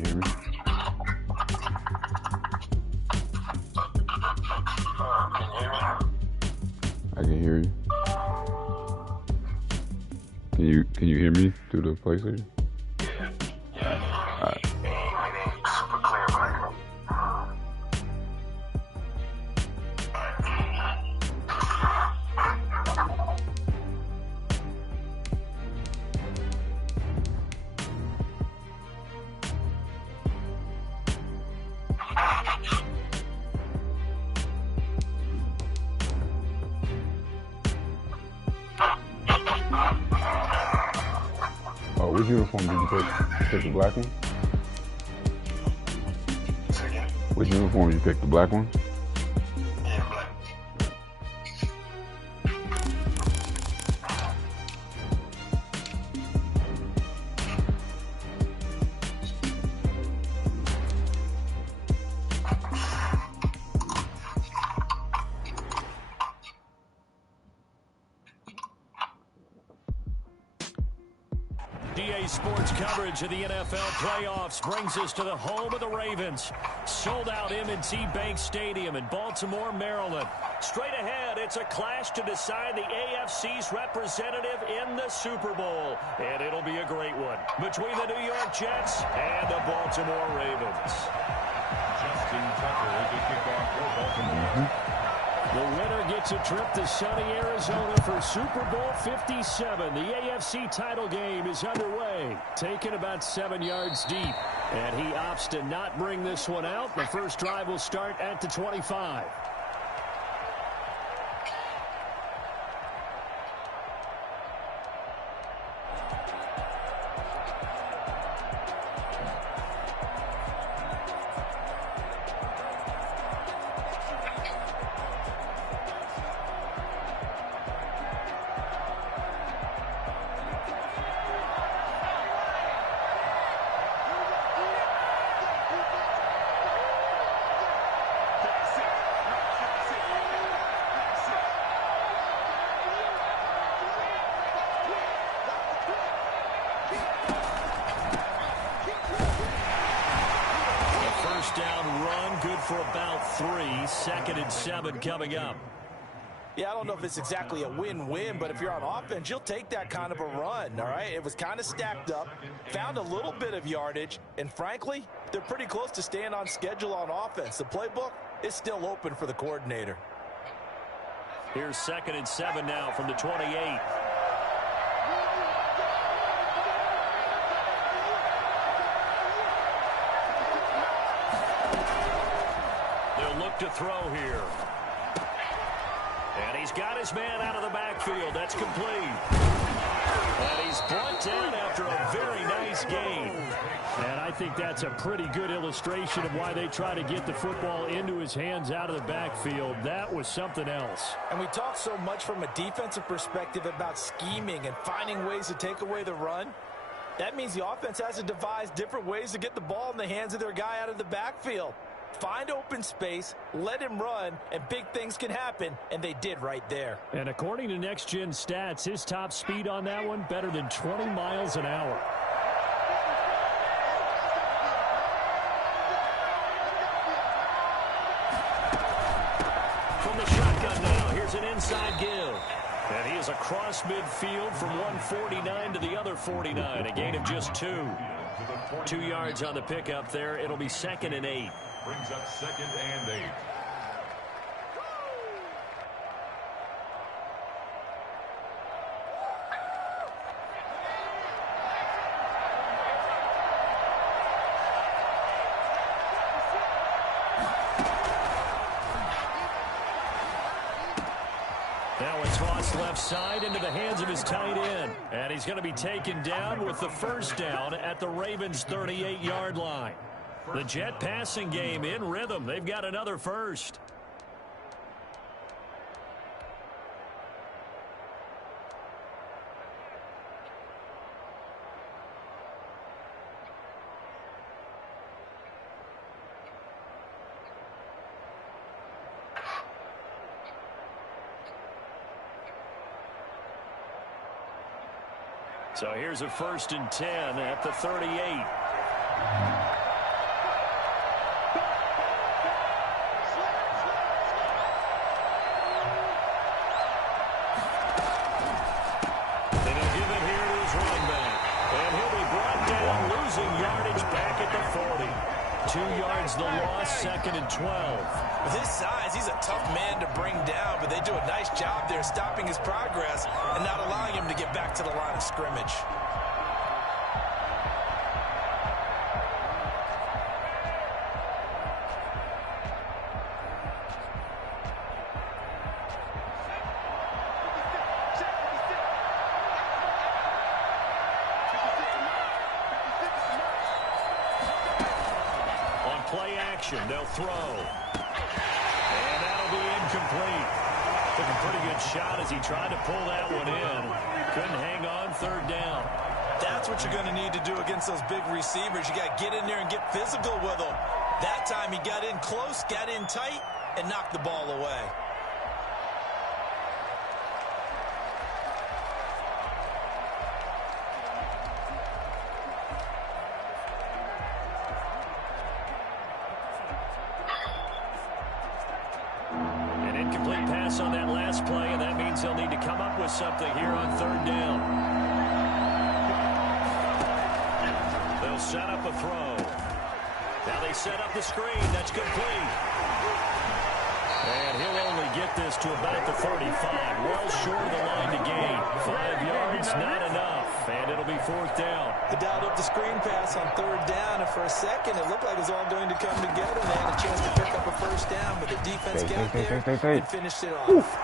you hear me? I can hear you. Can you hear me through the PlayStation? All right. Super clear, Mike. Oh, which uniform did you pick? Pick the black one? Which uniform did you pick? The black one? Yeah, black. DA Sports coverage of the NFL playoffs brings us to the home of the Ravens. Sold out M&T Bank Stadium in Baltimore, Maryland. Straight ahead, it's a clash to decide the AFC's representative in the Super Bowl. And it'll be a great one between the New York Jets and the Baltimore Ravens. Justin Tucker is the kickoff for Baltimore. The winner gets a trip to sunny Arizona for Super Bowl 57. The AFC title game is underway, taken about 7 yards deep. And he opts to not bring this one out. The first drive will start at the 25. For about 3, 2nd and 7 coming up. Yeah, I don't know if it's exactly a win-win, but if you're on offense, you'll take that kind of a run, all right? It was kind of stacked up, found a little bit of yardage, and frankly, they're pretty close to staying on schedule on offense. The playbook is still open for the coordinator. Here's 2nd and 7 now from the 28. To throw here. And he's got his man out of the backfield. That's complete. And he's brought down after a very nice game. And I think that's a pretty good illustration of why they try to get the football into his hands out of the backfield. That was something else. And we talk so much from a defensive perspective about scheming and finding ways to take away the run. That means the offense has to devise different ways to get the ball in the hands of their guy out of the backfield. Find open space, let him run, and big things can happen, and they did right there. And according to Next Gen Stats, his top speed on that one, better than 20 miles an hour. From the shotgun now, here's an inside give. And he is across midfield from 149 to the other 49, a gain of just 2. 2 yards on the pickup there. It'll be 2nd and 8. Brings up 2nd and 8. Now a toss left side into the hands of his tight end. And he's going to be taken down with the first down at the Ravens' 38-yard line. The Jet passing game in rhythm. They've got another first. So here's a 1st and 10 at the 38. losing yardage back at the 40. 2 yards the loss, 2nd and 12. With his size, he's a tough man to bring down, but they do a nice job there stopping his progress and not allowing him to get back to the line of scrimmage. Play action, they'll throw. And that'll be incomplete. Took a pretty good shot as he tried to pull that one in. Couldn't hang on, 3rd down. That's what you're going to need to do against those big receivers. You got to get in there and get physical with them. That time he got in close, got in tight, and knocked the ball away. Incomplete pass on that last play, and that means they'll need to come up with something here on 3rd down. They'll set up a throw. Now they set up the screen. That's complete. And he'll only get this to about the 35. Well short of the line to gain. 5 yards, not enough. And it'll be 4th down. They dialed up the screen pass on 3rd down, and for a second it looked like it was all going to come together. They had a chance to pick up a 1st down, but the defense got there and finished it off.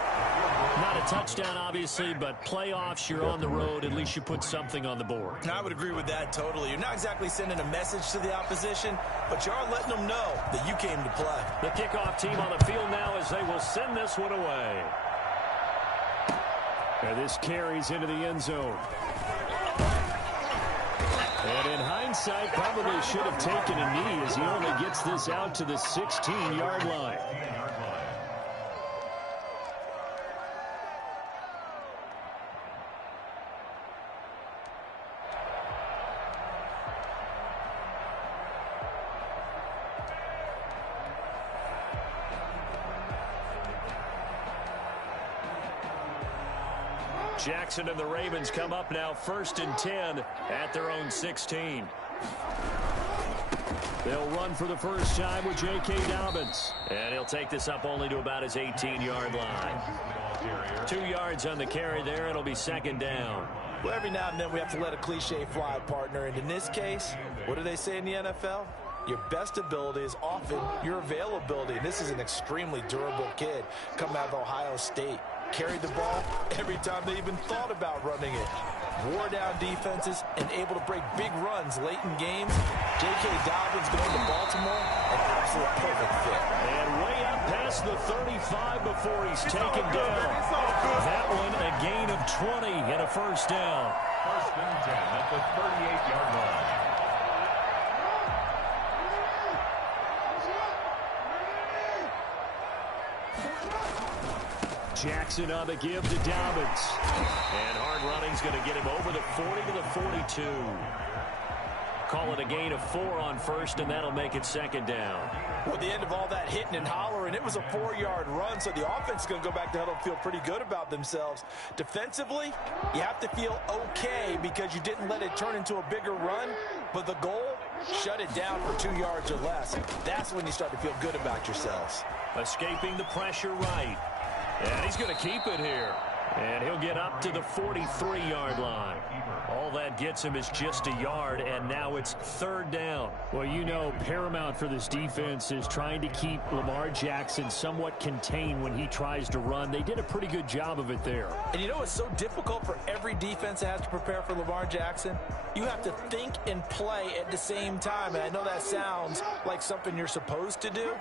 Not a touchdown, obviously, but playoffs, you're on the road. At least you put something on the board. I would agree with that totally. You're not exactly sending a message to the opposition, but you are letting them know that you came to play. The kickoff team on the field now as they will send this one away. And this carries into the end zone. And in hindsight, probably should have taken a knee as he only gets this out to the 16-yard line. Jackson and the Ravens come up now 1st and 10 at their own 16. They'll run for the first time with J.K. Dobbins. And he'll take this up only to about his 18-yard line. 2 yards on the carry there. It'll be 2nd down. Well, every now and then we have to let a cliche fly, partner. And in this case, what do they say in the NFL? Your best ability is often your availability. And this is an extremely durable kid coming out of Ohio State. Carried the ball every time they even thought about running it. Wore down defenses and able to break big runs late in games. J.K. Dobbins going to Baltimore, an absolute perfect fit. And way up past the 35 before he's taken down. That one a gain of 20 and a 1st down. 1st and 10 at the 38-yard line. Jackson on the give to Dobbins. And hard running's going to get him over the 40 to the 42. Call it a gain of 4 on 1st, and that'll make it 2nd down. Well, at the end of all that hitting and hollering, it was a 4-yard run, so the offense is going to go back to huddle and feel pretty good about themselves. Defensively, you have to feel okay because you didn't let it turn into a bigger run, but the goal, shut it down for 2 yards or less. That's when you start to feel good about yourselves. Escaping the pressure right. And he's going to keep it here. And he'll get up to the 43-yard line. All that gets him is just a yard, and now it's 3rd down. Well, you know, paramount for this defense is trying to keep Lamar Jackson somewhat contained when he tries to run. They did a pretty good job of it there. And you know it's so difficult for every defense that has to prepare for Lamar Jackson? You have to think and play at the same time. And I know that sounds like something you're supposed to do,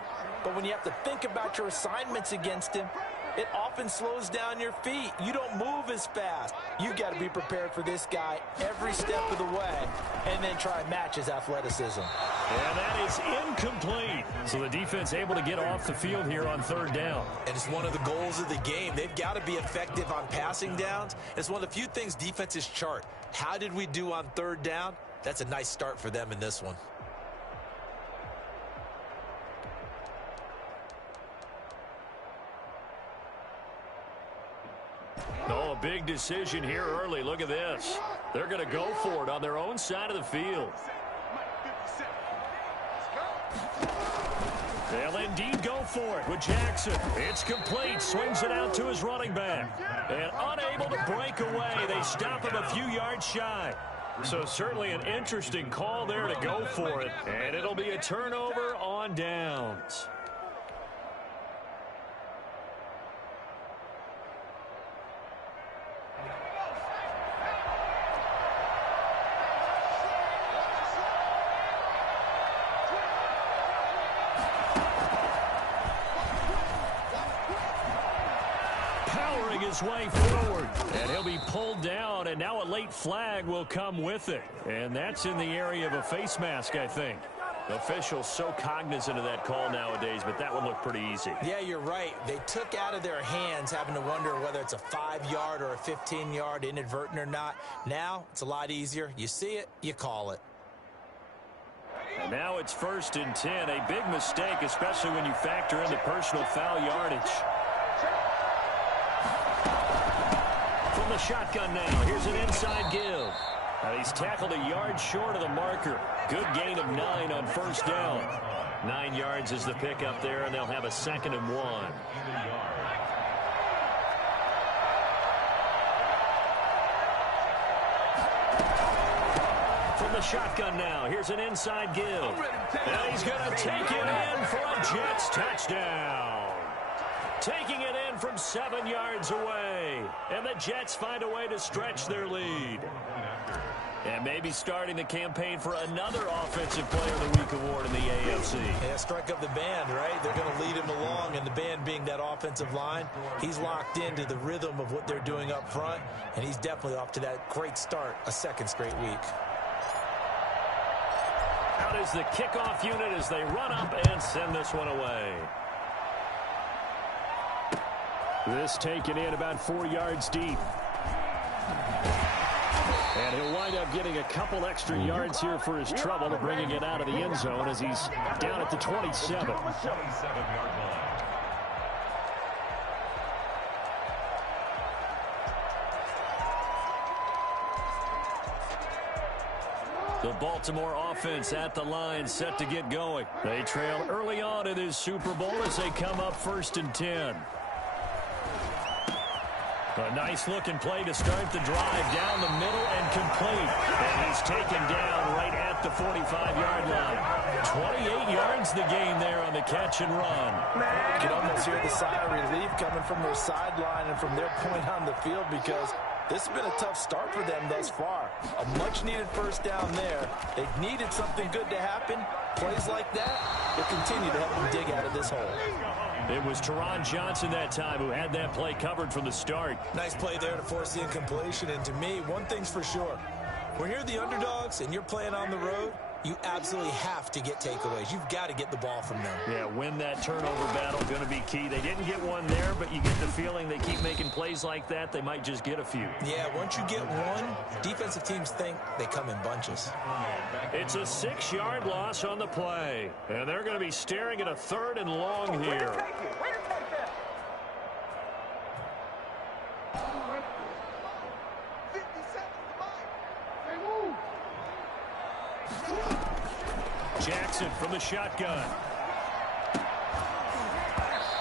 but when you have to think about your assignments against him, it often slows down your feet. You don't move as fast. You've got to be prepared for this guy every step of the way and then try and match his athleticism. And that is incomplete. So the defense able to get off the field here on 3rd down. And it's one of the goals of the game. They've got to be effective on passing downs. It's one of the few things defenses chart. How did we do on 3rd down? That's a nice start for them in this one. Oh, a big decision here early. Look at this. They're going to go for it on their own side of the field. They'll indeed go for it with Jackson. It's complete. Swings it out to his running back. And unable to break away. They stop him a few yards shy. So certainly an interesting call there to go for it. And it'll be a turnover on downs. His way forward, and he'll be pulled down, and now a late flag will come with it, and that's in the area of a face mask, I think. Officials so cognizant of that call nowadays, but that one looked pretty easy. Yeah, you're right. They took out of their hands having to wonder whether it's a 5-yard or a 15-yard inadvertent or not. Now it's a lot easier. You see it, you call it. And now it's 1st and 10, a big mistake, especially when you factor in the personal foul yardage. From the shotgun now, here's an inside give. He's tackled a yard short of the marker. Good gain of 9 on 1st down. 9 yards is the pickup there, and they'll have a 2nd and 1. From the shotgun now, here's an inside give. And he's going to take it in for a Jets touchdown. Taking it in from 7 yards away. And the Jets find a way to stretch their lead. And maybe starting the campaign for another Offensive Player of the Week award in the AFC. Yeah, strike up the band, right? They're going to lead him along, and the band being that offensive line, he's locked into the rhythm of what they're doing up front, and he's definitely off to that great start, a 2nd straight week. Out is the kickoff unit as they run up and send this one away. This taken in about 4 yards deep. And he'll wind up getting a couple extra yards here for his trouble, bringing it out of the end zone as he's down at the 27. The Baltimore offense at the line, set to get going. They trail early on in this Super Bowl as they come up 1st and 10. A nice-looking play to start the drive down the middle and complete. And he's taken down right at the 45-yard line. 28 yards the gain there on the catch and run. You can almost hear the sigh of relief coming from their sideline and from their point on the field because this has been a tough start for them thus far. A much-needed 1st down there. They've needed something good to happen. Plays like that will continue to help them dig out of this hole. It was Teron Johnson that time who had that play covered from the start. Nice play there to force the incompletion. And to me, one thing's for sure. When you're the underdogs and you're playing on the road, you absolutely have to get takeaways. You've got to get the ball from them. Yeah, win that turnover battle, going to be key. They didn't get one there, but you get the feeling they keep making plays like that, they might just get a few. Yeah, once you get one, defensive teams think they come in bunches. It's a 6-yard loss on the play, and they're going to be staring at a 3rd and long here. Jackson from the shotgun.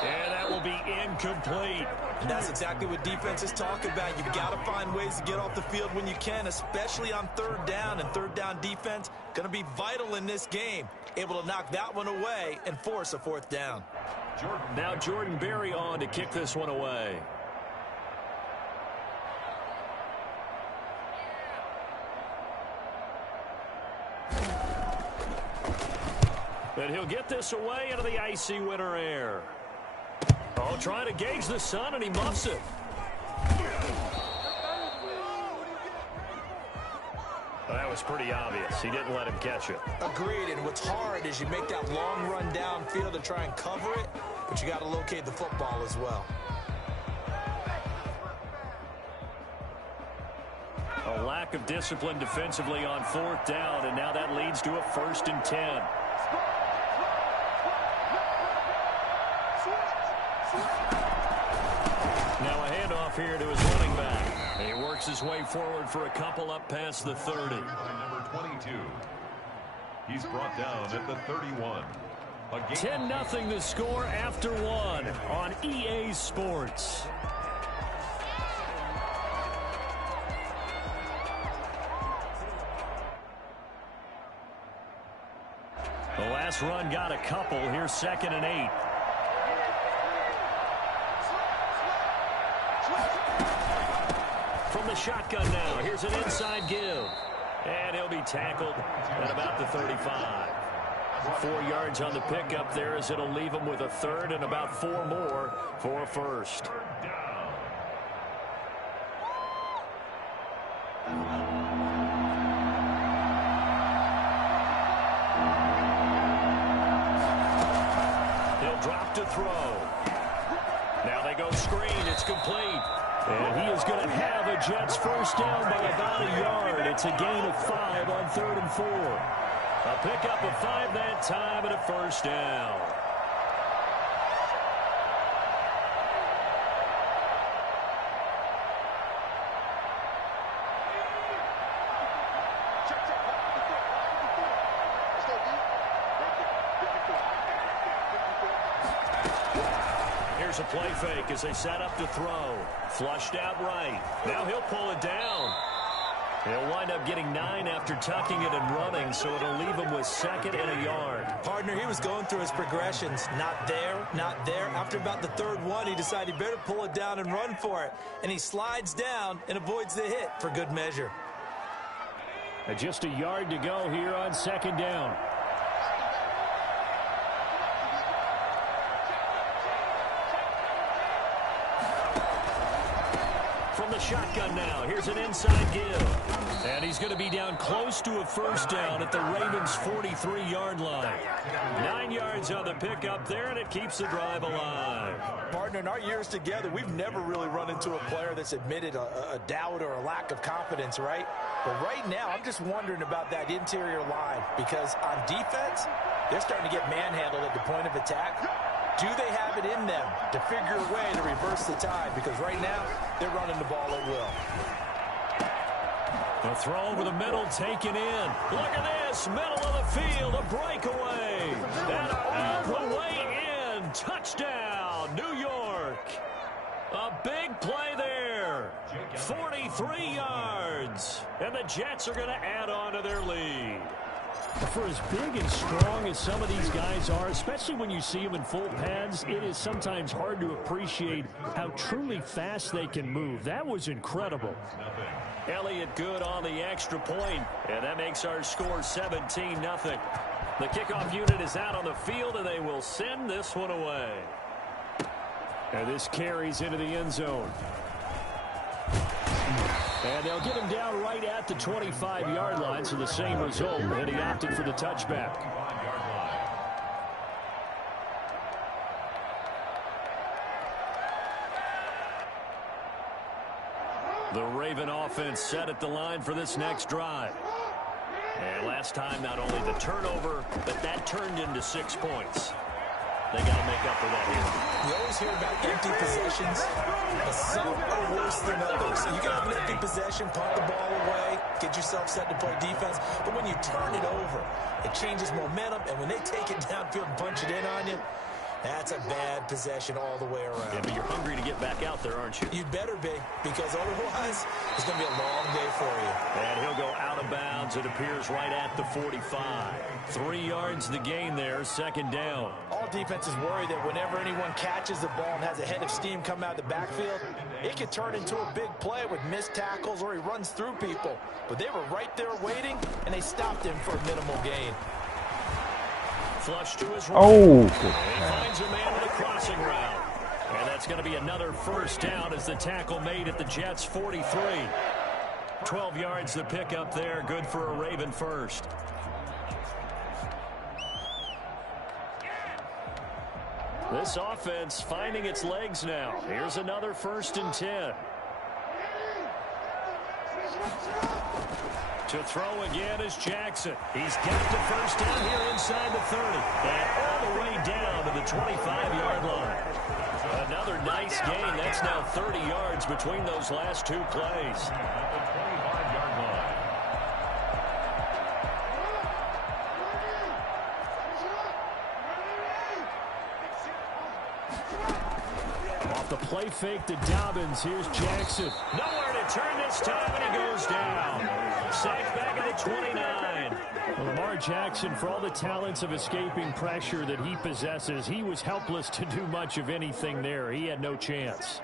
And that will be incomplete. And that's exactly what defenses talk about. You've got to find ways to get off the field when you can, especially on 3rd down. And 3rd down defense going to be vital in this game. Able to knock that one away and force a 4th down. Now Jordan Berry on to kick this one away. But he'll get this away into the icy winter air. Oh, trying to gauge the sun, and he muffs it. Well, that was pretty obvious. He didn't let him catch it. Agreed, and what's hard is you make that long run downfield to try and cover it, but you got to locate the football as well. A lack of discipline defensively on 4th down, and now that leads to a 1st and 10. Now a handoff here to his running back. And he works his way forward for a couple up past the 30. Number 22. He's brought down at the 31. 10-0 the score after one on EA Sports. The last run got a couple. Here's 2nd and 8. From the shotgun now, here's an inside give. And he'll be tackled at about the 35. 4 yards on the pickup there as it'll leave him with a third and about 4 more for a first. He'll drop to throw. Now they go screen. It's complete. And he is going to have a Jets first down by about a yard. It's a gain of 5 on 3rd and 4. A pickup of 5 that time and a first down. Here's a play fake as they set up to throw. Flushed out right. Now he'll pull it down. He'll wind up getting 9 after tucking it and running, so it'll leave him with 2nd and a yard. Partner, he was going through his progressions. Not there, not there. After about the 3rd one, he decided he better pull it down and run for it. And he slides down and avoids the hit for good measure. Just a yard to go here on 2nd down. From the shotgun now, here's an inside give. And he's going to be down close to a first down at the Ravens' 43-yard line. 9 yards on the pickup there, and it keeps the drive alive. Partner, in our years together, we've never really run into a player that's admitted a doubt or a lack of confidence, right? But right now, I'm just wondering about that interior line, because on defense, they're starting to get manhandled at the point of attack. Do they have it in them to figure a way to reverse the tide? Because right now, they're running the ball at will. The throw over the middle taken in. Look at this, middle of the field, a breakaway. And all the way in. Touchdown, New York. A big play there. 43 yards. And the Jets are going to add on to their lead. For as big and strong as some of these guys are, especially when you see them in full pads, it is sometimes hard to appreciate how truly fast they can move. That was incredible. Elliott good on the extra point, and that makes our score 17-0. The kickoff unit is out on the field, and they will send this one away. And this carries into the end zone. And they'll get him down right at the 25-yard line, so the same result, and he opted for the touchback. The Raven offense set at the line for this next drive. And last time, not only the turnover, but that turned into 6 points. They got to make up for that here. You always hear about empty possessions, but some are worse than others. You can have an empty possession, punt the ball away, get yourself set to play defense, but when you turn it over, it changes momentum, and when they take it downfield and punch it in on you, that's a bad possession all the way around. Yeah, but you're hungry to get back out there, aren't you? You better be, because otherwise, it's going to be a long day for you. And he'll go out of bounds. It appears right at the 45. 3 yards the gain there, 2nd down. All defenses worry that whenever anyone catches the ball and has a head of steam come out of the backfield, it could turn into a big play with missed tackles or he runs through people. But they were right there waiting, and they stopped him for a minimal gain. Flush to his right. Oh, And finds a man with a crossing route. And that's going to be another first down as the tackle made at the Jets' 43. 12 yards the pickup there. Good for a Raven first. This offense finding its legs now. Here's another 1st and 10. To throw again is Jackson. He's got the first down here inside the 30. And all the way down to the 25-yard line. Another nice gain. That's now 30 yards between those last 2 plays. Off the play fake to Dobbins, here's Jackson. Nowhere to turn this time, and he goes down. Sacked back at the 29. Well, Lamar Jackson, for all the talents of escaping pressure that he possesses, he was helpless to do much of anything there. He had no chance.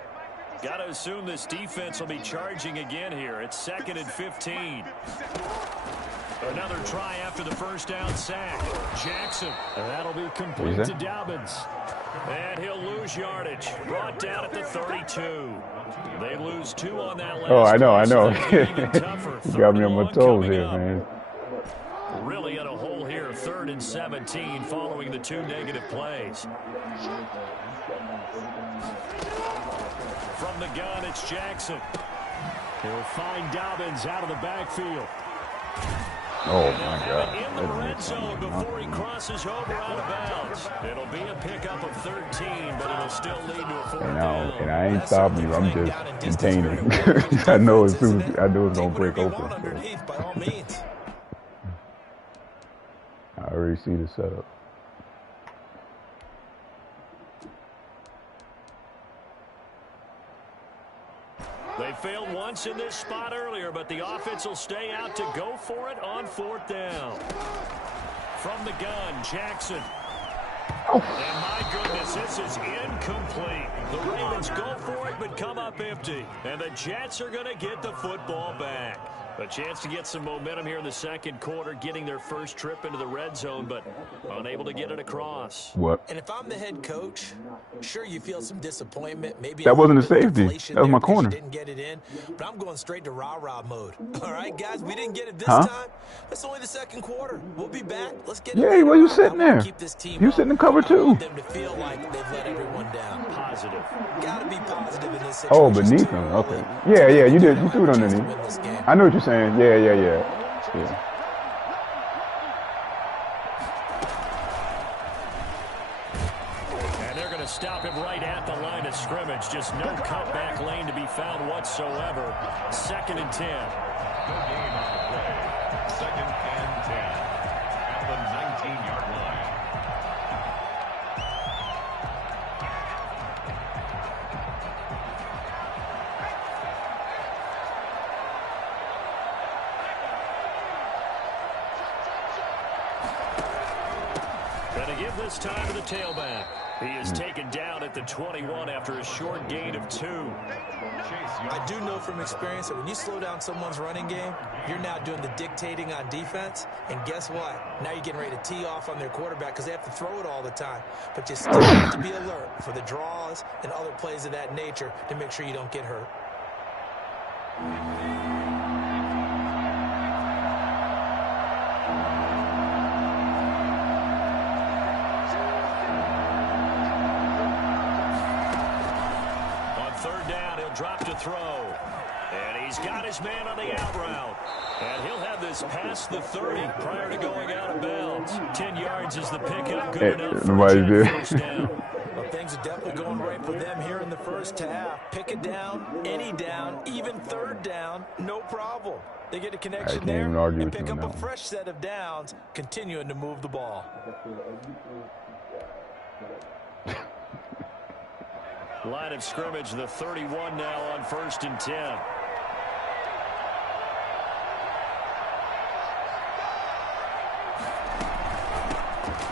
Got to assume this defense will be charging again here. It's 2nd and 15. Another try after the first down sack. Jackson. That'll be complete to Dobbins. And he'll lose yardage. Brought down at the 32. They lose 2 on that last. Oh, I know. You got me on my toes here, man. Really in a hole here. 3rd and 17 following the 2 negative plays. From the gun, it's Jackson. He'll find Dobbins out of the backfield. Oh, my God. In the red zone before he crosses over out of bounds. It'll be a pickup of 13, but it'll still lead to a 4th down. And I ain't stopping you. I'm just containing. I know as soon as I know it's going to break open. Underneath, by all means. I already see the setup. They failed once in this spot earlier, but the offense will stay out to go for it on 4th down. From the gun, Jackson. And my goodness, this is incomplete. The Ravens go for it, but come up empty. And the Jets are going to get the football back. A chance to get some momentum here in the 2nd quarter, getting their first trip into the red zone, but unable to get it across. What? And if I'm the head coach, sure you feel some disappointment. Maybe that wasn't a safety. That was my corner. Didn't get it in, but I'm going straight to rah-rah mode. All right, guys, we didn't get it this time. It's only the 2nd quarter. We'll be back. Let's get it. Yeah, where you sitting there? You sitting in cover 2. Them to feel like they've let everyone down. Positive. Got to be positive in this situation. Oh, beneath him. Okay. Yeah, you did. You threw it underneath. I know what you're saying. Yeah. And they're going to stop him right at the line of scrimmage. Just no cutback lane to be found whatsoever. 2nd and 10. Good game on the play. 2nd and 10 at the 19-yard line. Going to give this time to the tailback. He is taken down at the 21 after a short gain of 2. I do know from experience that when you slow down someone's running game, you're now doing the dictating on defense. And guess what? Now you're getting ready to tee off on their quarterback because they have to throw it all the time. But you still have to be alert for the draws and other plays of that nature to make sure you don't get hurt. Drop to throw. And he's got his man on the out route. And he'll have this past the 30 prior to going out of bounds. 10 yards is the pickup. Good enough for a first down. Well, things are definitely going right for them here in the first half. Pick it down, any down, even 3rd down, no problem. They get a connection there and pick up a fresh set of downs, continuing to move the ball. Line of scrimmage, the 31 now on 1st and 10.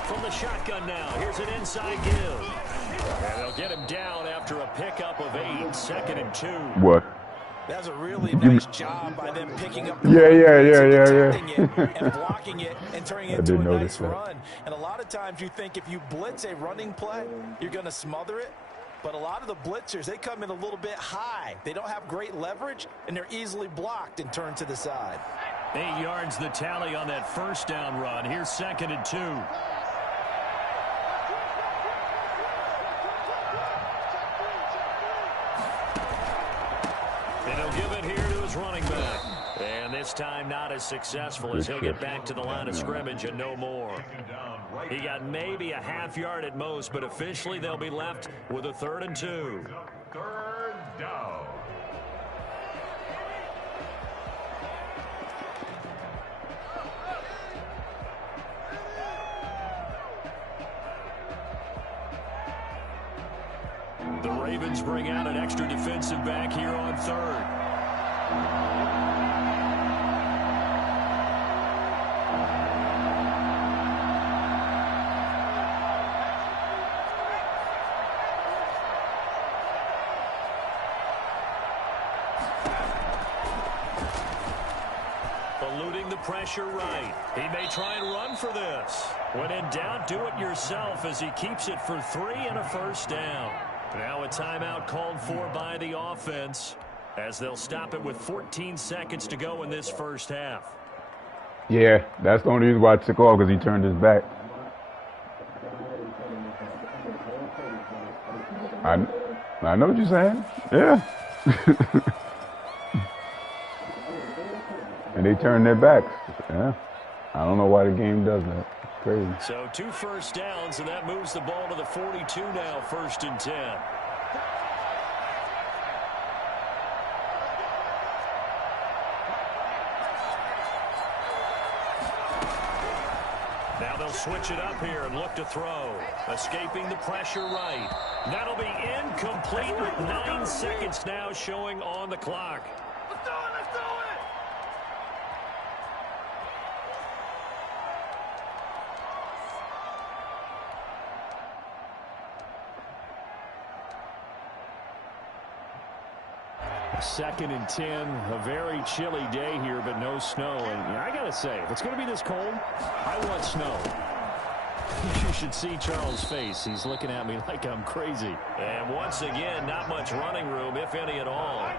From the shotgun now, here's an inside give. And they'll get him down after a pickup of 8, 2nd and 2. What? That's a really nice job by them picking up the yeah. and blocking it and turning it into a nice run. And a lot of times you think if you blitz a running play, you're going to smother it. But a lot of the blitzers, they come in a little bit high. They don't have great leverage, and they're easily blocked and turned to the side. 8 yards the tally on that first down run. Here's 2nd and 2. And he'll give it here to his running back. And this time not as successful as he'll get back to the line of scrimmage and no more. He got maybe a half yard at most, but officially they'll be left with a 3rd and 2. 3rd down. The Ravens bring out an extra defensive back here on third. Eluding the pressure right. He may try and run for this. When in doubt, do it yourself as he keeps it for 3 and a first down. Now a timeout called for by the offense as they'll stop it with 14 seconds to go in this first half. Yeah, that's the only reason why I took off, because he turned his back. I know what you're saying. Yeah. And they turn their backs. Yeah. I don't know why the game does that. It's crazy. So 2 first downs, and that moves the ball to the 42 now, 1st and 10. Now they'll switch it up here and look to throw. Escaping the pressure right. That'll be incomplete with 9 seconds now showing on the clock. Let's do it, let's do it! Second and 10, a very chilly day here, but no snow. And I got to say, if it's going to be this cold, I want snow. You should see Charles' face. He's looking at me like I'm crazy. And once again, not much running room, if any at all.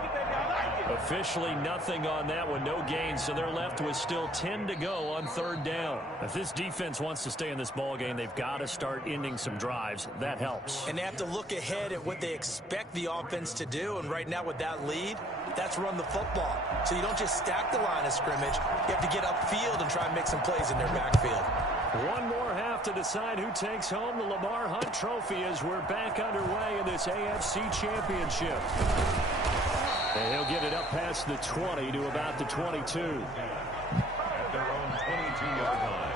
Officially nothing on that one, no gain, so they're left with still 10 to go on 3rd down. If this defense wants to stay in this ball game, they've got to start ending some drives. That helps. And they have to look ahead at what they expect the offense to do, and right now with that lead, that's run the football. So you don't just stack the line of scrimmage. You have to get upfield and try and make some plays in their backfield. One more half to decide who takes home the Lamar Hunt Trophy as we're back underway in this AFC Championship. And he'll get it up past the 20 to about the 22. At their own 22-yard line.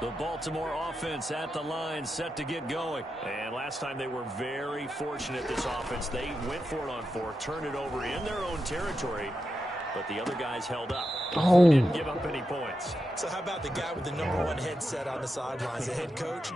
The Baltimore offense at the line, set to get going. And last time they were very fortunate, this offense. They went for it on 4, turned it over in their own territory, but the other guys held up. Oh. Didn't give up any points. So how about the guy with the #1 headset on the sidelines, the head coach?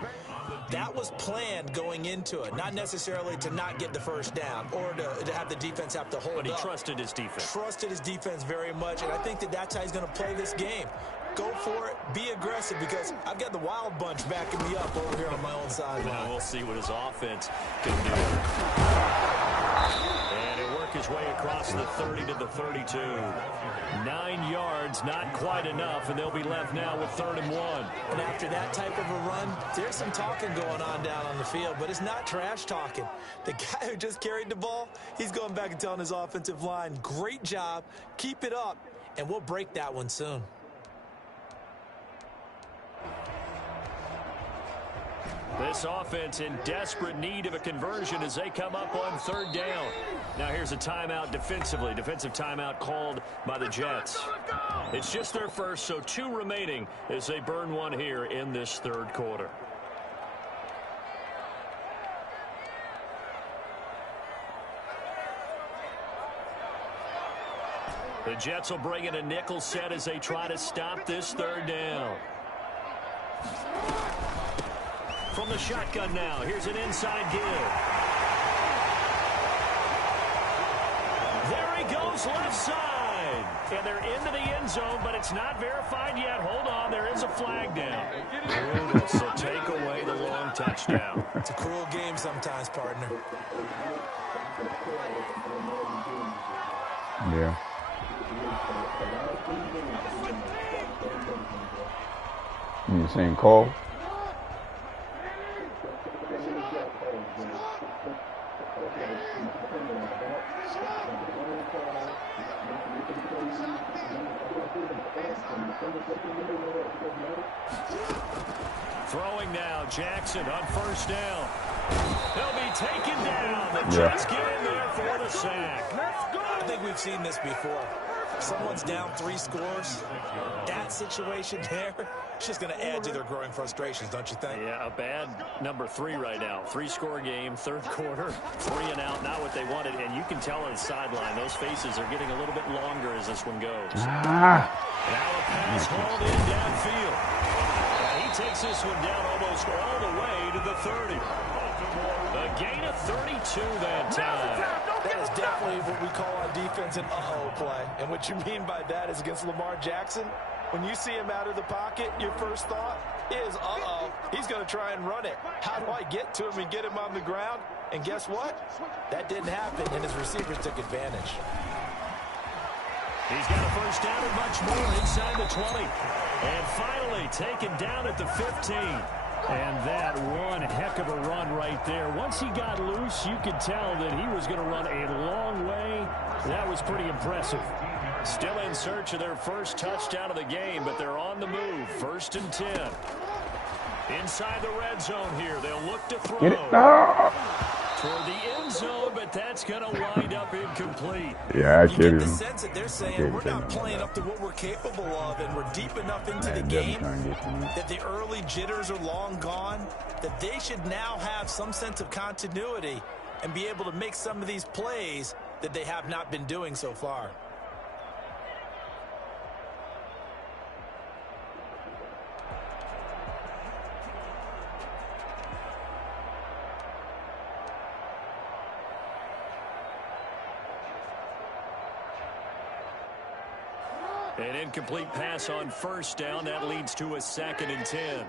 That was planned going into it, not necessarily to not get the first down or to have the defense have to hold up. But he trusted his defense. Trusted his defense very much, and I think that's how he's going to play this game. Go for it, be aggressive, because I've got the Wild Bunch backing me up over here on my own sideline. Now we'll see what his offense can do. And he'll work his way across the 30 to the 32. 9 yards, not quite enough, and they'll be left now with 3rd and 1. And after that type of a run, there's some talking going on down on the field, but it's not trash talking. The guy who just carried the ball, he's going back and telling his offensive line, great job, keep it up, and we'll break that one soon. This offense in desperate need of a conversion as they come up on 3rd down. Now here's a timeout defensively. Defensive timeout called by the Jets. It's just their first, so 2 remaining as they burn one here in this 3rd quarter. The Jets will bring in a nickel set as they try to stop this 3rd down. From the shotgun now, here's an inside give. There he goes, left side. And they're into the end zone, but it's not verified yet. Hold on, there is a flag down. Brutal, so take away the long touchdown. It's a cruel game sometimes, partner. Yeah. You saying call? Throwing now, Jackson on 1st down. He'll be taken down. The Jets get in there for the sack. I think we've seen this before. If someone's down 3 scores, that situation there, it's just going to add to their growing frustrations, don't you think? Yeah, a bad number 3 right now. 3-score game, third quarter, 3 and out, not what they wanted. And you can tell on the sideline, those faces are getting a little bit longer as this one goes. Now a pass hauled in downfield. And he takes this one down almost all the way to the 30. A gain of 32 that time. That is definitely what we call on defense an uh-oh play. And what you mean by that is against Lamar Jackson, when you see him out of the pocket, your first thought is, uh-oh, he's going to try and run it. How do I get to him and get him on the ground? And guess what? That didn't happen, and his receivers took advantage. He's got a first down and much more inside the 20. And finally taken down at the 15. And that one heck of a run right there. Once he got loose, you could tell that he was going to run a long way. That was pretty impressive. Still in search of their first touchdown of the game, but they're on the move. 1st and 10. Inside the red zone here. They'll look to throw. Get it. Toward the end zone, but that's going to wind up incomplete. Yeah, I You get get him. the sense that they're saying we're not playing up to what we're capable of, and we're deep enough into the game that the early jitters are long gone, that they should now have some sense of continuity and be able to make some of these plays that they have not been doing so far. An incomplete pass on first down. That leads to a 2nd and 10.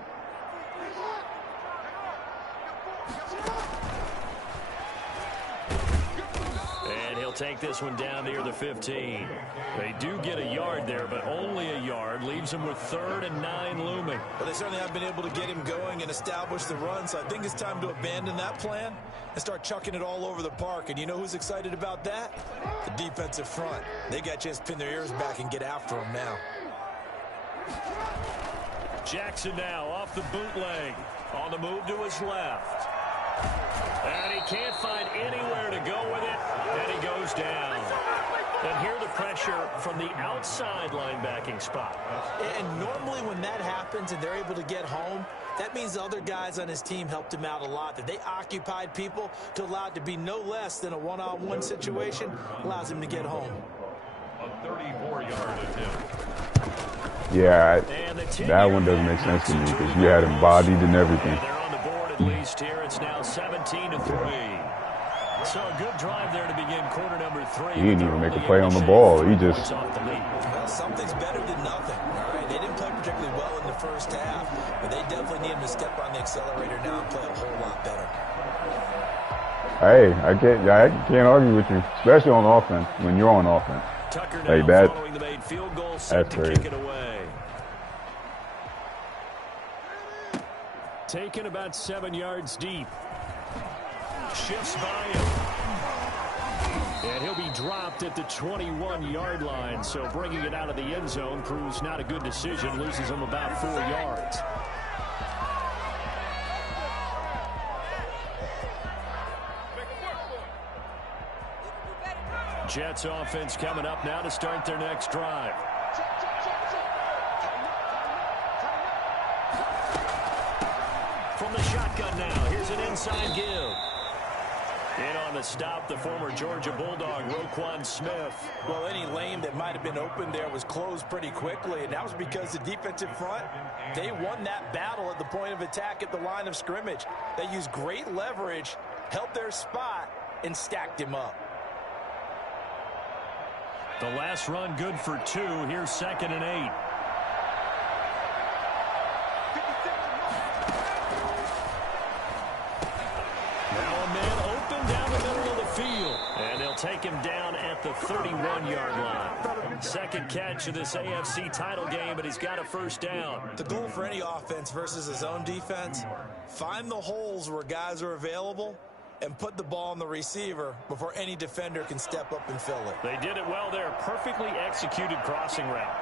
And he'll take this one down near the 15. They do get a yard there, but only a yard. Leaves them with 3rd and 9 looming. Well, they certainly haven't been able to get him going and establish the run, so I think it's time to abandon that plan and start chucking it all over the park. And you know who's excited about that? The defensive front. They got a chance to pin their ears back and get after him now. Jackson now off the bootleg. On the move to his left. And he can't find anywhere to go with it. And he goes down. And here the pressure from the outside linebacking spot. And normally when that happens and they're able to get home, that means the other guys on his team helped him out a lot. That they occupied people to allow it to be no less than a one-on-one situation allows him to get home. A 34-yard attempt. Yeah, that one doesn't make sense to me because you had him bodied and everything. And they're on the board at least here. It's now 17-3. So a good drive there to begin quarter number 3. He didn't even make a play on the ball. He just... Well, something's better than nothing. All right, they didn't play particularly well in the first half, but they definitely need him to step on the accelerator now and play a whole lot better. Hey, I can't argue with you, especially on offense, when you're on offense. Tucker Hey, now that, following the made field goal, set to kick it away. Taken about 7 yards deep. Shifts by him. And he'll be dropped at the 21-yard line. So bringing it out of the end zone proves not a good decision. Loses him about 4 yards. Jets offense coming up now to start their next drive. From the shotgun now, here's an inside give. In on the stop, the former Georgia Bulldog, Roquan Smith. Well, any lane that might have been open there was closed pretty quickly, and that was because the defensive front, they won that battle at the point of attack at the line of scrimmage. They used great leverage, held their spot, and stacked him up. The last run good for 2. Here's 2nd and 8. Now a man open down the middle of the field. And they'll take him down at the 31-yard line. Second catch of this AFC title game, but he's got a first down. The goal for any offense versus his own defense, find the holes where guys are available and put the ball on the receiver before any defender can step up and fill it. They did it well there. Perfectly executed crossing route.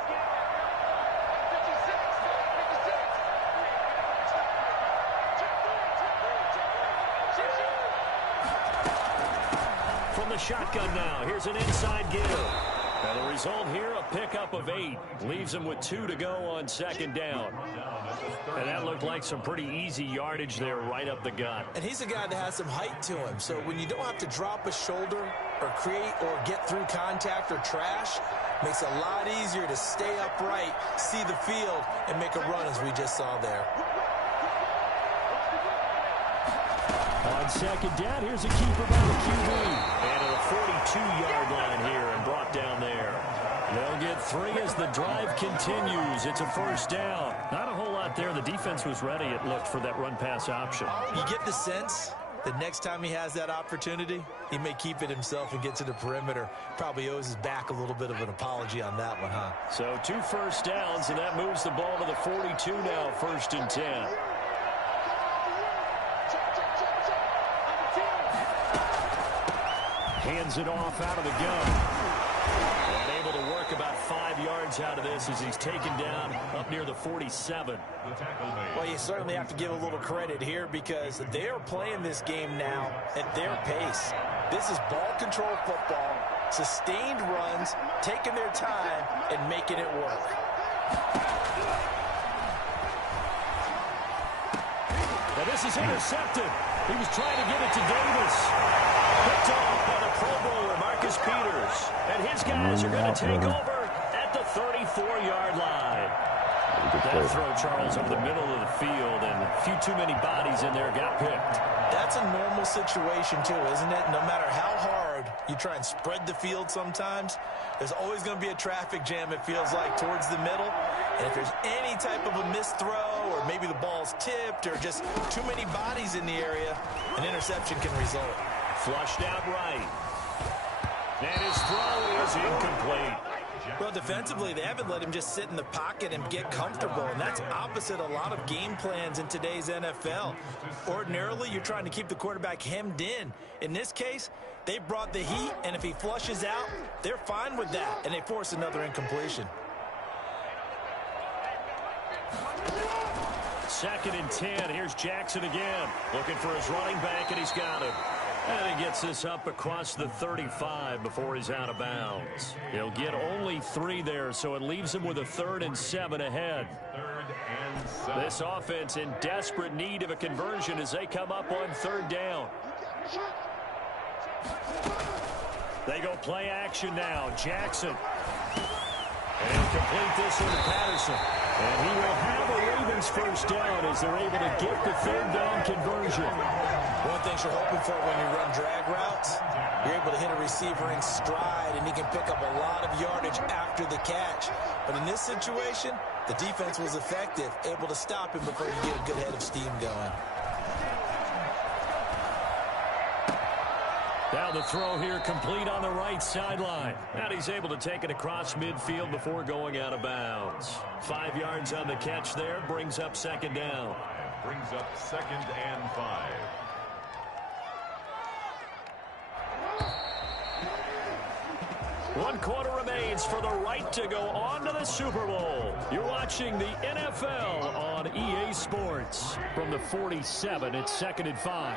From the shotgun now, here's an inside give. And the result here, a pickup of 8. Leaves him with 2 to go on second down. And that looked like some pretty easy yardage there right up the gut. And he's a guy that has some height to him. So when you don't have to drop a shoulder or create or get through contact or trash, makes it a lot easier to stay upright, see the field, and make a run as we just saw there. On second down, here's a keeper by the QB. And to the 42-yard line here and brought down there. They'll get 3 as the drive continues. It's a first down. Not a whole lot there. The defense was ready, it looked, for that run-pass option. You get the sense that next time he has that opportunity, he may keep it himself and get to the perimeter. Probably owes his back a little bit of an apology on that one, huh? So 2 first downs, and that moves the ball to the 42 now, 1st and 10. Hands it off out of the gun. And able to work about 5 yards out of this as he's taken down up near the 47. Well, you certainly have to give a little credit here because they are playing this game now at their pace. This is ball control football, sustained runs, taking their time, and making it work. Now this is intercepted. He was trying to get it to Davis. Picked off by the Pro Bowler, Marcus Peters. And his guys are going to take over at the 34-yard line. That throw, Charles, over the middle of the field, and a few too many bodies in there got picked. That's a normal situation, too, isn't it? No matter how hard you try and spread the field sometimes, there's always going to be a traffic jam, it feels like, towards the middle. And if there's any type of a missed throw or maybe the ball's tipped or just too many bodies in the area, an interception can result. Flushed out right. And his throw is incomplete. Well, defensively, they haven't let him just sit in the pocket and get comfortable, and that's opposite a lot of game plans in today's NFL. Ordinarily, you're trying to keep the quarterback hemmed in. In this case, they brought the heat, and if he flushes out, they're fine with that, and they force another incompletion. 2nd and 10. Here's Jackson again. Looking for his running back, and he's got him. And he gets this up across the 35 before he's out of bounds. He'll get only 3 there, so it leaves him with a 3rd and 7 ahead. This offense in desperate need of a conversion as they come up on 3rd down. They go play action now. Jackson. And he'll complete this one to Patterson. And he will have a Ravens first down as they're able to get the 3rd down conversion. One thing you're hoping for when you run drag routes, you're able to hit a receiver in stride, and he can pick up a lot of yardage after the catch. But in this situation, the defense was effective, able to stop him before you get a good head of steam going. Now the throw here complete on the right sideline. And he's able to take it across midfield before going out of bounds. 5 yards on the catch there, brings up 2nd down. Brings up 2nd and 5. One quarter remains for the right to go on to the Super Bowl. You're watching the NFL on EA Sports. From the 47, it's 2nd and 5.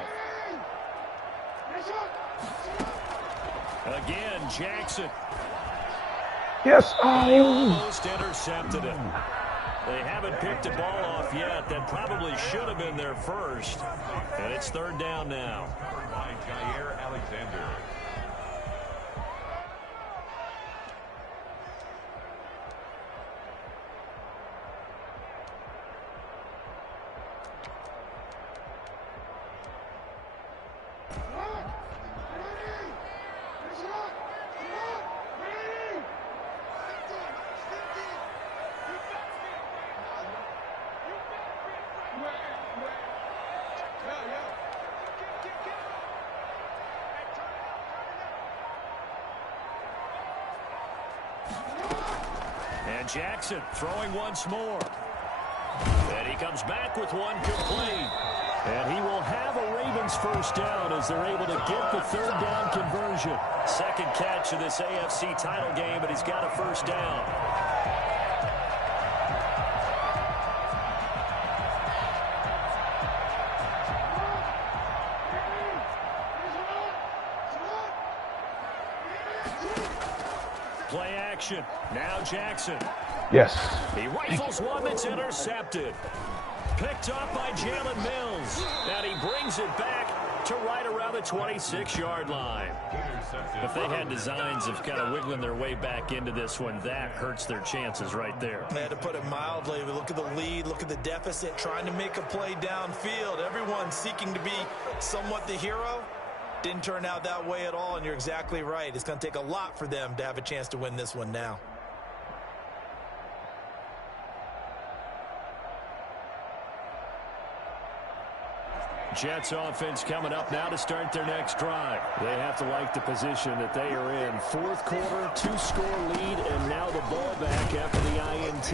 Again, Jackson. Yes. Almost intercepted it. They haven't picked a ball off yet. That probably should have been their first. And it's 3rd down now. By Jair Alexander. And Jackson throwing once more. And he comes back with one complete. And he will have a Ravens first down as they're able to get the 3rd down conversion. 2nd catch of this AFC title game, but he's got a first down. Play action. Now Jackson. Yes. He rifles one that's intercepted. Picked up by Jalen Mills. And he brings it back to right around the 26-yard line. If they had designs of kind of wiggling their way back into this one, that hurts their chances right there. They had to put it mildly. We look at the lead, look at the deficit, trying to make a play downfield. Everyone seeking to be somewhat the hero. Didn't turn out that way at all, and you're exactly right. It's going to take a lot for them to have a chance to win this one now. Jets offense coming up now to start their next drive. They have to like the position that they are in. Fourth quarter, 2-score lead, and now the ball back after the INT.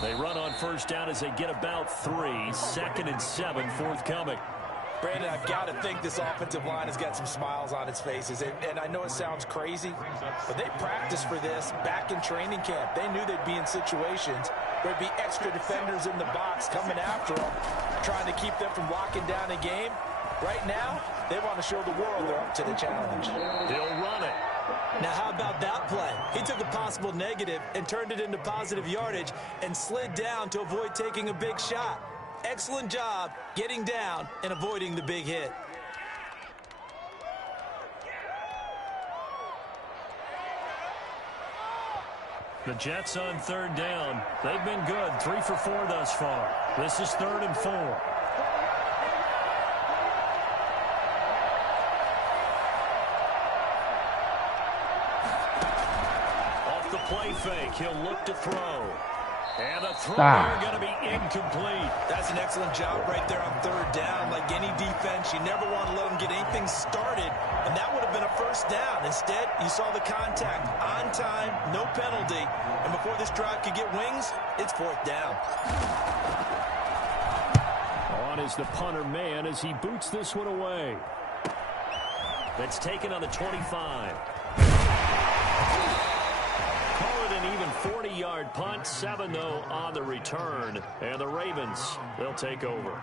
They run on first down as they get about 3. 2nd and 7 forthcoming. Brandon, I've got to think this offensive line has got some smiles on its faces. And I know it sounds crazy, but they practiced for this back in training camp. They knew they'd be in situations where there'd be extra defenders in the box coming after them, trying to keep them from locking down a game. Right now, they want to show the world they're up to the challenge. He'll run it. Now, how about that play? He took a possible negative and turned it into positive yardage and slid down to avoid taking a big shot. Excellent job getting down and avoiding the big hit. The Jets on third down. They've been good. 3 for 4 thus far. This is 3rd and 4. Off the play fake, he'll look to throw. And the throw going to be incomplete. That's an excellent job right there on third down. Like any defense, you never want to let them get anything started, and that would have been a first down. Instead, you saw the contact on time, no penalty, and before this drive could get wings, it's 4th down. On is the punter man as he boots this one away. That's taken on the 25. Call it an even 40-yard punt. 7, though, on the return. And the Ravens, they'll take over.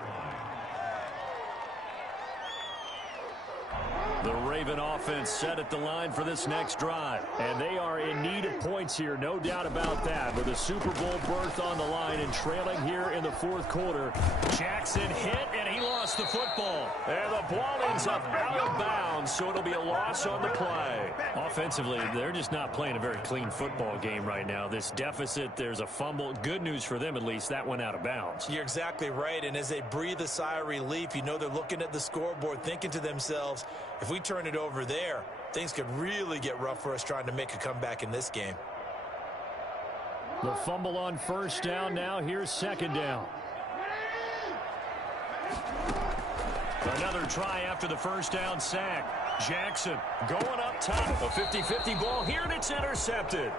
The Raven offense set at the line for this next drive. And they are in need of points here, no doubt about that. With a Super Bowl berth on the line and trailing here in the 4th quarter. Jackson hit, and he lost the football. And the ball ends up out of bounds, so it'll be a loss on the play. Offensively, they're just not playing a very clean football game right now. This deficit, there's a fumble. Good news for them, at least. That went out of bounds. You're exactly right, and as they breathe a sigh of relief, you know they're looking at the scoreboard, thinking to themselves, if we turn it over there, things could really get rough for us trying to make a comeback in this game. The fumble on first down. Now here's 2nd down. Another try after the first down sack. Jackson going up top. A 50-50 ball here, and it's intercepted.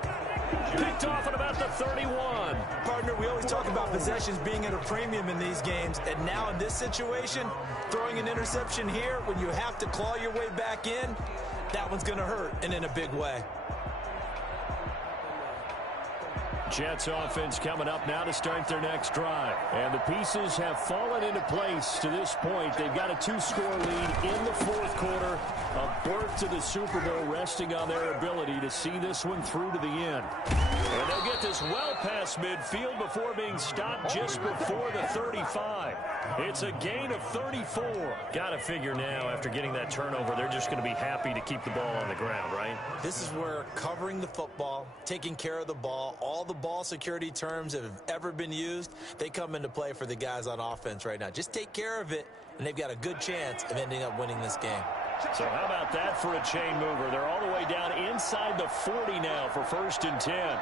Picked off at about the 31. Partner, we always talk about possessions being at a premium in these games, and now in this situation, throwing an interception here when you have to claw your way back in, that one's going to hurt, and in a big way. Jets offense coming up now to start their next drive. And the pieces have fallen into place to this point. They've got a 2-score lead in the 4th quarter. A berth to the Super Bowl resting on their ability to see this one through to the end. And they'll get this well past midfield before being stopped just before the 35. It's a gain of 34. Got to figure now, after getting that turnover, they're just going to be happy to keep the ball on the ground, right? This is where covering the football, taking care of the ball, all the ball security terms that have ever been used, they come into play for the guys on offense right now. Just take care of it, and they've got a good chance of ending up winning this game. So how about that for a chain mover? They're all the way down inside the 40 now for 1st and 10.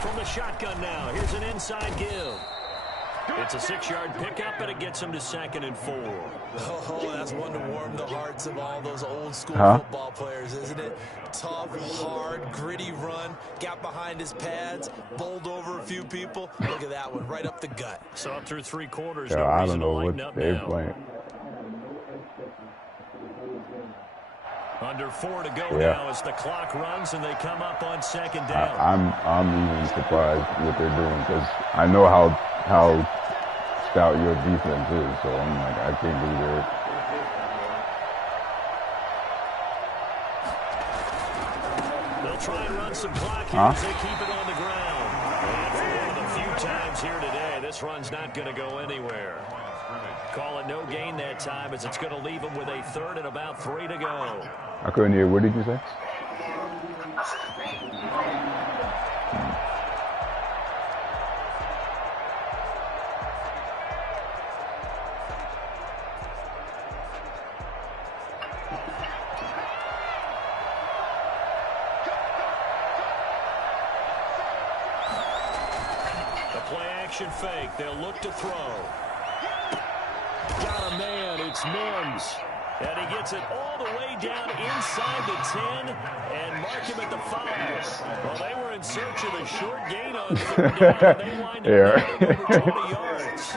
From the shotgun now, here's an inside give. It's a 6-yard pickup, and it gets them to 2nd and 4. Oh, that's one to warm the hearts of all those old-school football players, isn't it? Tough, hard, gritty run, got behind his pads, bowled over a few people. Look at that one, right up the gut. So up through 3 quarters, Yeah, I don't know what they're playing. Under 4 to go now as the clock runs and they come up on 2nd down. I'm even surprised what they're doing because I know how stout your defense is. So I'm like, I can't believe it. try and run some clock here as they keep it on the ground. And for one of the few times here today, this run's not going to go anywhere. Call it no gain that time as it's going to leave them with a third and about 3 to go. I couldn't hear. What did you say? Fake. They'll look to throw. Got a man. It's Mims. And he gets it all the way down inside the 10 and mark him at the 5. Well, they were in search of a short gain on 3rd down. And they wind up over 20 yards.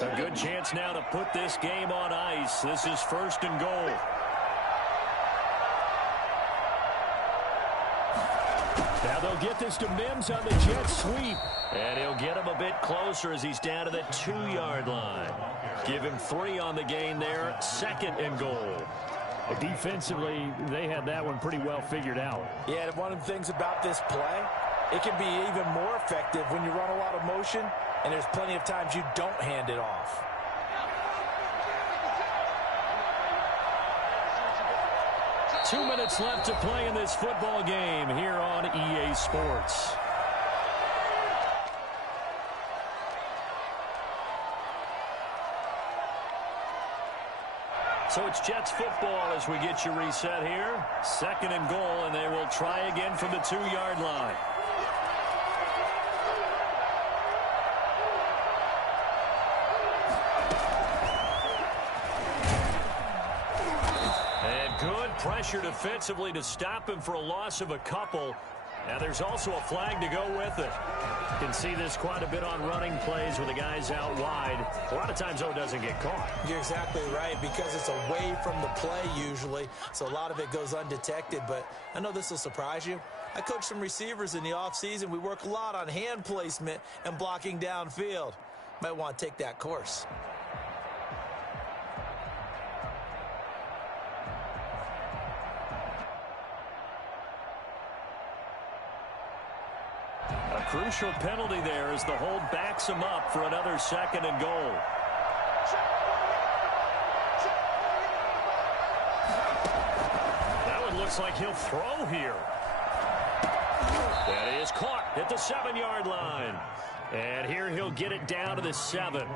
A good chance now to put this game on ice. This is 1st and goal. Now they'll get this to Mims on the jet sweep. And he'll get him a bit closer as he's down to the 2-yard line. Give him 3 on the gain there. 2nd and goal. Defensively, they had that one pretty well figured out. Yeah, and one of the things about this play, it can be even more effective when you run a lot of motion, and there's plenty of times you don't hand it off. Two minutes left to play in this football game here on EA Sports. So it's Jets football as we get you reset here. 2nd and goal, and they will try again from the 2-yard line. And good pressure defensively to stop him for a loss of a couple. Now there's also a flag to go with it. You can see this quite a bit on running plays with the guys out wide. A lot of times, though, it doesn't get caught. You're exactly right, because it's away from the play usually, so a lot of it goes undetected. But I know this will surprise you. I coach some receivers in the offseason. We work a lot on hand placement and blocking downfield. Might want to take that course. A crucial penalty there as the hold backs him up for another 2nd and goal. That one looks like he'll throw here. That is caught at the 7-yard line. And here he'll get it down to the 7.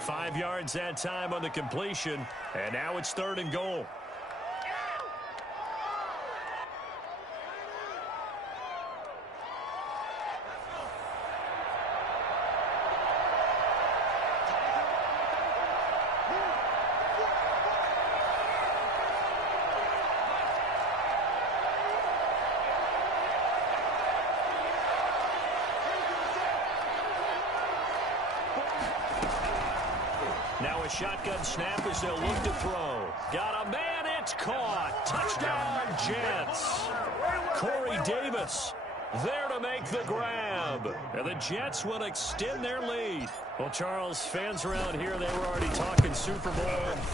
5 yards that time on the completion. And now it's 3rd and goal. Now a shotgun snap as they'll look to throw. Got a man, it's caught. Touchdown, Jets. Corey Davis there to make the grab. And the Jets will extend their lead. Well, Charles, fans around here, they were already talking Super Bowl.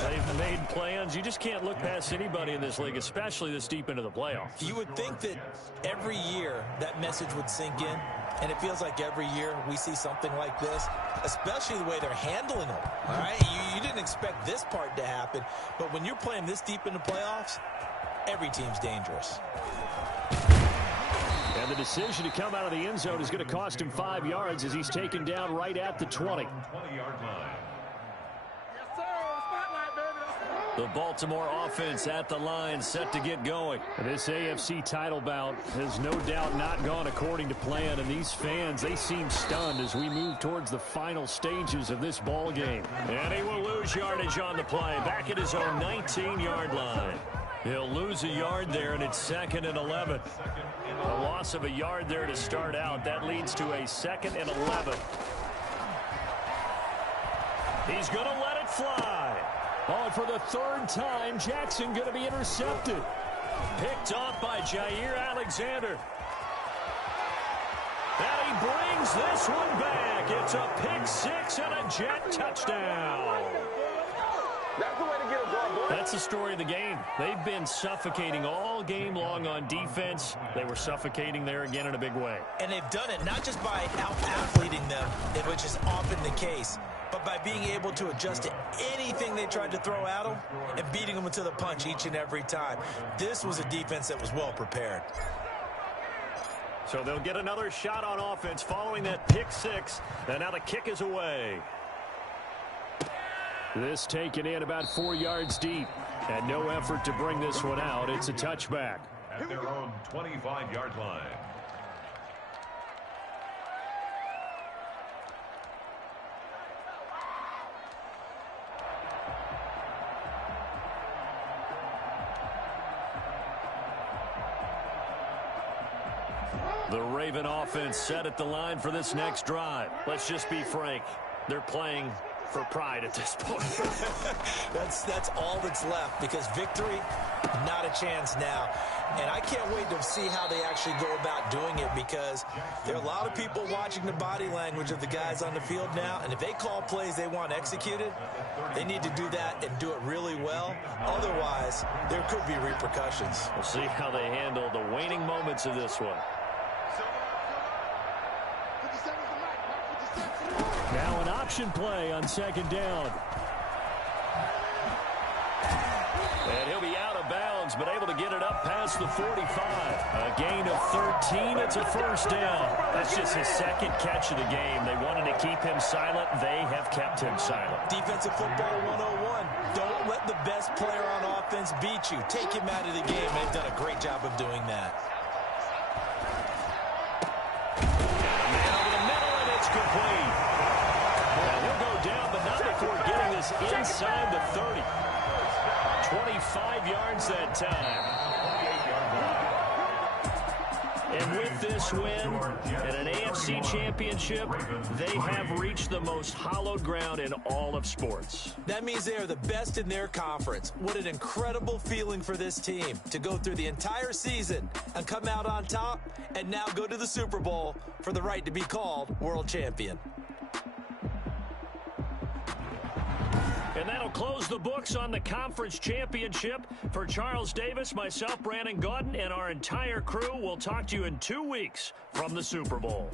They've made plans. You just can't look past anybody in this league, especially this deep into the playoffs. You would think that every year that message would sink in, and it feels like every year we see something like this, especially the way they're handling them. All right, you didn't expect this part to happen, but when you're playing this deep into playoffs, every team's dangerous. And the decision to come out of the end zone is going to cost him 5 yards as he's taken down right at the 20. The Baltimore offense at the line, set to get going. This AFC title bout has no doubt not gone according to plan, and these fans, they seem stunned as we move towards the final stages of this ball game. And he will lose yardage on the play, back at his own 19-yard line. He'll lose a yard there, and it's 2nd and 11. A loss of a yard there to start out. That leads to a 2nd and 11. He's going to let it fly. Oh, and for the 3rd time, Jackson going to be intercepted. Picked off by Jair Alexander. And he brings this one back. It's a pick six and a Jet touchdown. That's the way to get a ball, boy. That's the story of the game. They've been suffocating all game long on defense. They were suffocating there again in a big way. And they've done it not just by out-athleting them, which is often the case, but by being able to adjust to anything they tried to throw at them and beating them to the punch each and every time. This was a defense that was well prepared. So they'll get another shot on offense following that pick six. And now the kick is away. This taken in about 4 yards deep. And no effort to bring this one out. It's a touchback. At their own 25-yard line. The Raven offense set at the line for this next drive. Let's just be frank. They're playing for pride at this point. That's all that's left, because victory, not a chance now. And I can't wait to see how they actually go about doing it, because there are a lot of people watching the body language of the guys on the field now, and if they call plays they want executed, they need to do that and do it really well. Otherwise, there could be repercussions. We'll see how they handle the waning moments of this one. Now an option play on second down. And he'll be out of bounds, but able to get it up past the 45. A gain of 13. It's a first down. That's just his second catch of the game. They wanted to keep him silent. They have kept him silent. Defensive football 101. Don't let the best player on offense beat you. Take him out of the game. They've done a great job of doing that. Man over the middle, and it's complete. And he'll go down, but not before getting this inside the 30. 25 yards that time. And with this win and an AFC championship, they have reached the most hallowed ground in all of sports. That means they are the best in their conference. What an incredible feeling for this team to go through the entire season and come out on top, and now go to the Super Bowl for the right to be called world champion. And that'll close the books on the conference championship. For Charles Davis, myself, Brandon Gaudin, and our entire crew, we'll talk to you in 2 weeks from the Super Bowl.